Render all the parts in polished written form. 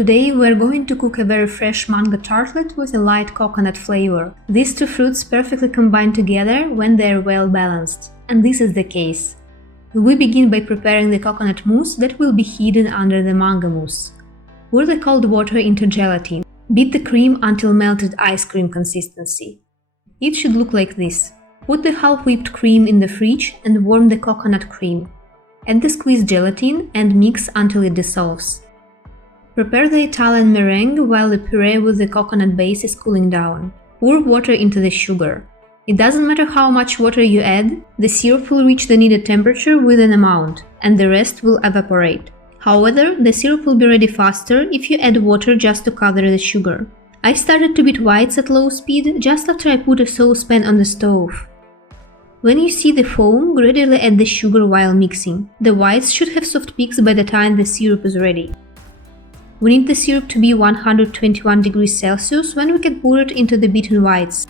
Today we are going to cook a very fresh mango tartlet with a light coconut flavor. These two fruits perfectly combine together when they are well balanced, and this is the case. We begin by preparing the coconut mousse that will be hidden under the mango mousse. Pour the cold water into gelatin. Beat the cream until melted ice cream consistency. It should look like this. Put the half-whipped cream in the fridge and warm the coconut cream. Add the squeezed gelatin and mix until it dissolves. Prepare the Italian meringue while the puree with the coconut base is cooling down. Pour water into the sugar. It doesn't matter how much water you add, the syrup will reach the needed temperature with an amount, and the rest will evaporate. However, the syrup will be ready faster if you add water just to cover the sugar. I started to beat whites at low speed just after I put a saucepan on the stove. When you see the foam, gradually add the sugar while mixing. The whites should have soft peaks by the time the syrup is ready. We need the syrup to be 121 degrees Celsius when we can pour it into the beaten whites.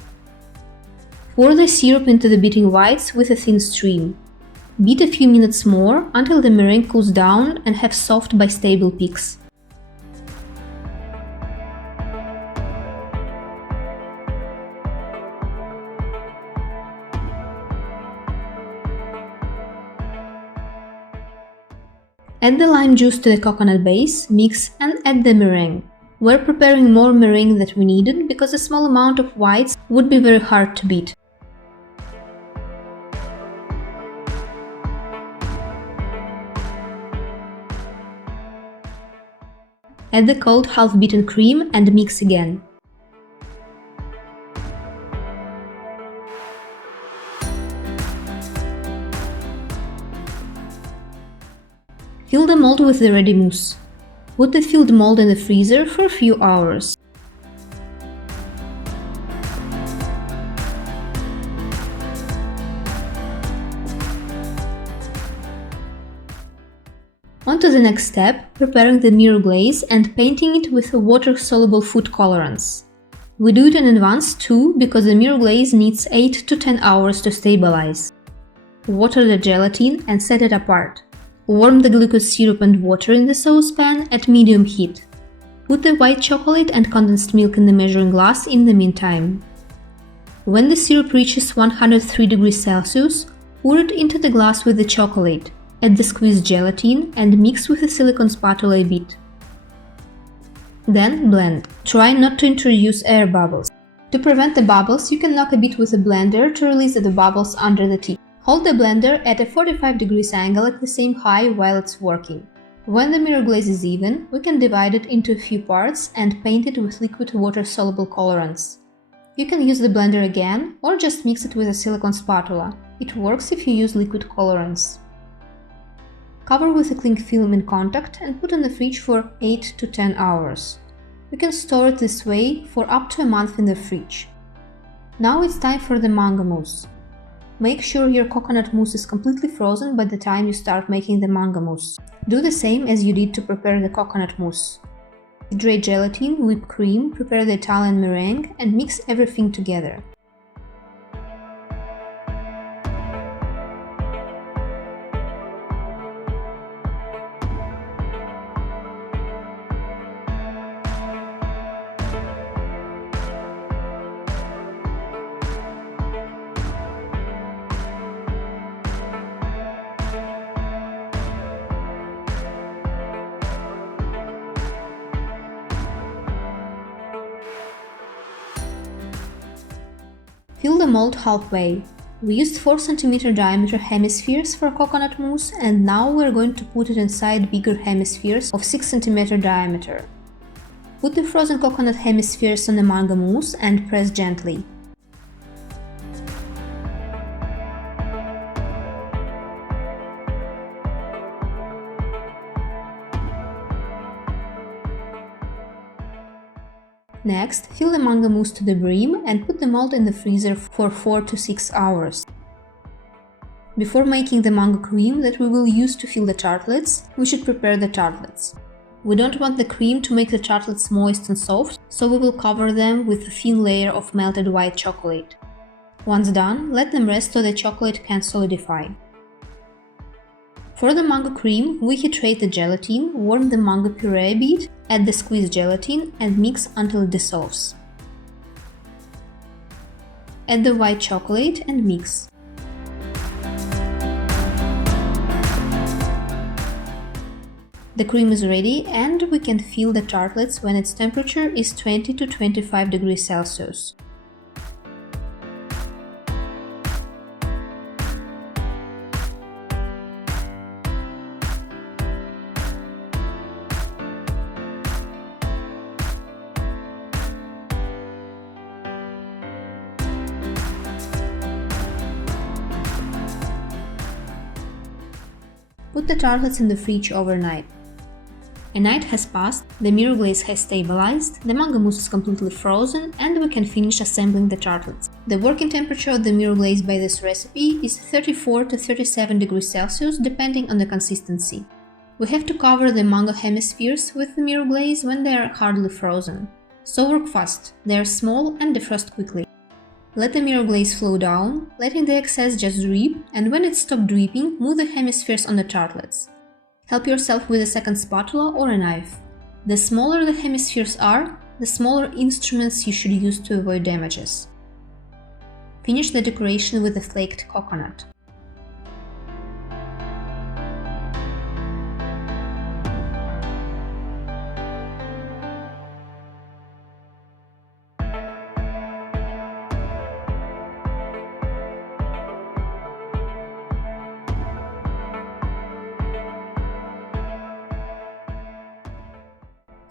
Pour the syrup into the beaten whites with a thin stream. Beat a few minutes more until the meringue cools down and have soft but stable peaks. Add the lime juice to the coconut base, mix and add the meringue. We're preparing more meringue than we needed because a small amount of whites would be very hard to beat. Add the cold half-beaten cream and mix again. Fill the mold with the ready mousse. Put the filled mold in the freezer for a few hours. On to the next step, preparing the mirror glaze and painting it with a water-soluble food colorants. We do it in advance too, because the mirror glaze needs 8 to 10 hours to stabilize. Water the gelatin and set it apart. Warm the glucose syrup and water in the saucepan at medium heat. Put the white chocolate and condensed milk in the measuring glass in the meantime. When the syrup reaches 103 degrees Celsius, pour it into the glass with the chocolate. Add the squeezed gelatin and mix with a silicone spatula a bit. Then blend. Try not to introduce air bubbles. To prevent the bubbles, you can knock a bit with a blender to release the bubbles under the tip. Hold the blender at a 45 degrees angle at the same height while it's working. When the mirror glaze is even, we can divide it into a few parts and paint it with liquid water-soluble colorants. You can use the blender again or just mix it with a silicone spatula. It works if you use liquid colorants. Cover with a cling film in contact and put in the fridge for 8 to 10 hours. We can store it this way for up to a month in the fridge. Now it's time for the mango mousse. Make sure your coconut mousse is completely frozen by the time you start making the mango mousse. Do the same as you did to prepare the coconut mousse. Hydrate gelatin, whip cream, prepare the Italian meringue and mix everything together. Fill the mold halfway. We used 4 cm diameter hemispheres for coconut mousse and now we're going to put it inside bigger hemispheres of 6 cm diameter. Put the frozen coconut hemispheres on the mango mousse and press gently. Next, fill the mango mousse to the brim and put the mold in the freezer for 4 to 6 hours. Before making the mango cream that we will use to fill the tartlets, we should prepare the tartlets. We don't want the cream to make the tartlets moist and soft, so we will cover them with a thin layer of melted white chocolate. Once done, let them rest so the chocolate can solidify. For the mango cream, we hydrate the gelatin, warm the mango puree a bit, Add the squeezed gelatin and mix until it dissolves. Add the white chocolate and mix. The cream is ready and we can fill the tartlets when its temperature is 20 to 25 degrees Celsius. Put the tartlets in the fridge overnight. A night has passed, the mirror glaze has stabilized, the mango mousse is completely frozen, and we can finish assembling the tartlets. The working temperature of the mirror glaze by this recipe is 34 to 37 degrees Celsius depending on the consistency. We have to cover the mango hemispheres with the mirror glaze when they are hardly frozen. So work fast, they are small and defrost quickly. Let the mirror glaze flow down, letting the excess just drip, and when it stops dripping, move the hemispheres on the tartlets. Help yourself with a second spatula or a knife. The smaller the hemispheres are, the smaller instruments you should use to avoid damages. Finish the decoration with a flaked coconut.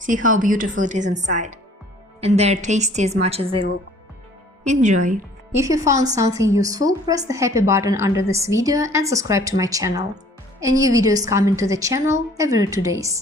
See how beautiful it is inside. And they're tasty as much as they look. Enjoy! If you found something useful, press the happy button under this video and subscribe to my channel. A new video is coming to the channel every 2 days.